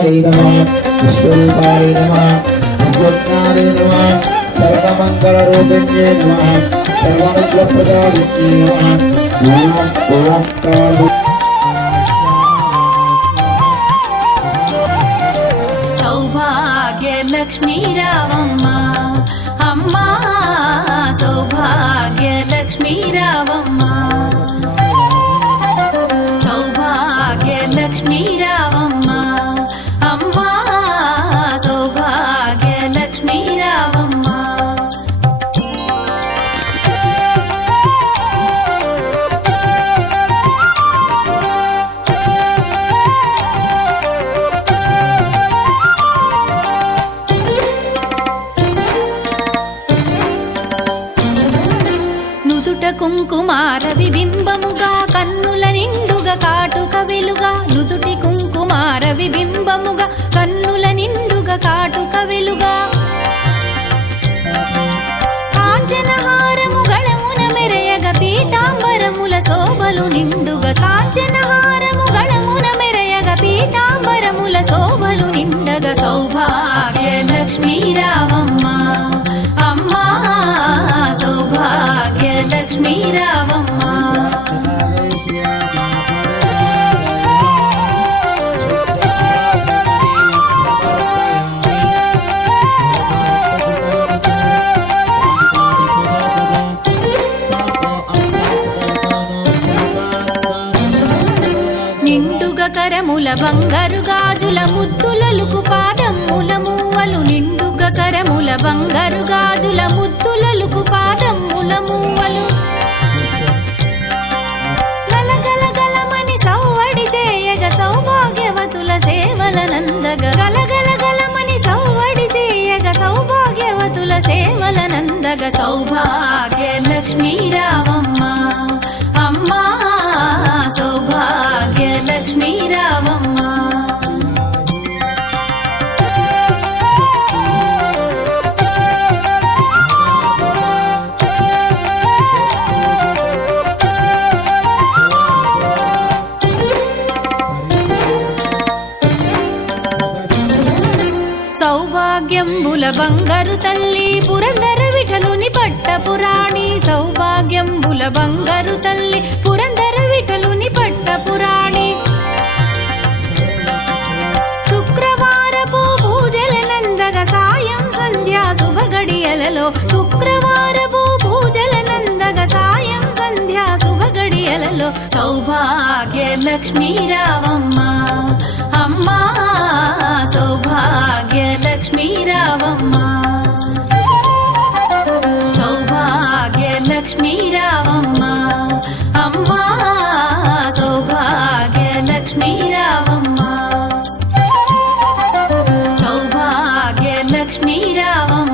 विश्वरूपाय नमः उग्रज्ञाने नमः सर्वमंगलरूपिण्ये नमः सर्वमंगलप्रदायिन्ये नमः ओम काली सौभाग्य लक्ष्मी रावम्मा अम्मा सौभाग्य लक्ष्मी रावम्मा सौभाग्य लक्ष्मी रावम्मा अम्मा सौभाग्य लक्ष्मी रावम्मा కుంకుమార విబింబముగా కన్నుల నిండుగా కాటుక వెలుగా నుదుటి కుంకుమార విబింబముగా కన్నుల నిండుగా కాటుక వెలుగా కాంచనహారము గళమున మెరయగ పీతాంబరముల శోభలు నిండుగా కాంచనహారము గళమున మెరయగ పీతాంబరముల శోభలు నిండగా సౌభాగ్య లక్ష్మీ రావమ్మ అమ్మా సౌభాగ్య లక్ష్మీ రావమ్మ నిండుగా కరముల బంగారు గాజుల ముద్దులలుకు పాదమ్ముల మూవలు నిండుగా కరముల బంగారు గాజుల ముద్దులలుకు పాదమ్ముల మూవలు గలగలగలమని సౌవడి చేయగ సౌభాగ్యవతుల సేవల నందగ గలగలగలమని సౌవడి చేయగ సౌభాగ్యవతుల సేవల నందగ సౌభాగ్య లక్ష్మీ రావమ్మ అమ్మా సౌభాగ్య లక్ష్మీ రావమ్మ సౌభాగ్యంబుల బంగారు తల్లి పురందర విఠలుని పట్టపురాణి సౌభాగ్యంబుల బంగారు తల్లి పురందర విఠలుని పట్టపురాణి శుక్రవారపు పూజల నందగ సాయం సంధ్యా శుభగడియలలో శుక్రవారపు పూజల నందగ సాయం సంధ్యా శుభగడియలలో సౌభాగ్య లక్ష్మీ రావమ్మ అమ్మా సౌభాగ్య లక్ష్మీ రావమ్మ సౌభాగ్య లక్ష్మీ రావమ్మ అమ్మా సౌభాగ్య లక్ష్మీ రావమ్మ సౌభాగ్య లక్ష్మీ రావమ్మ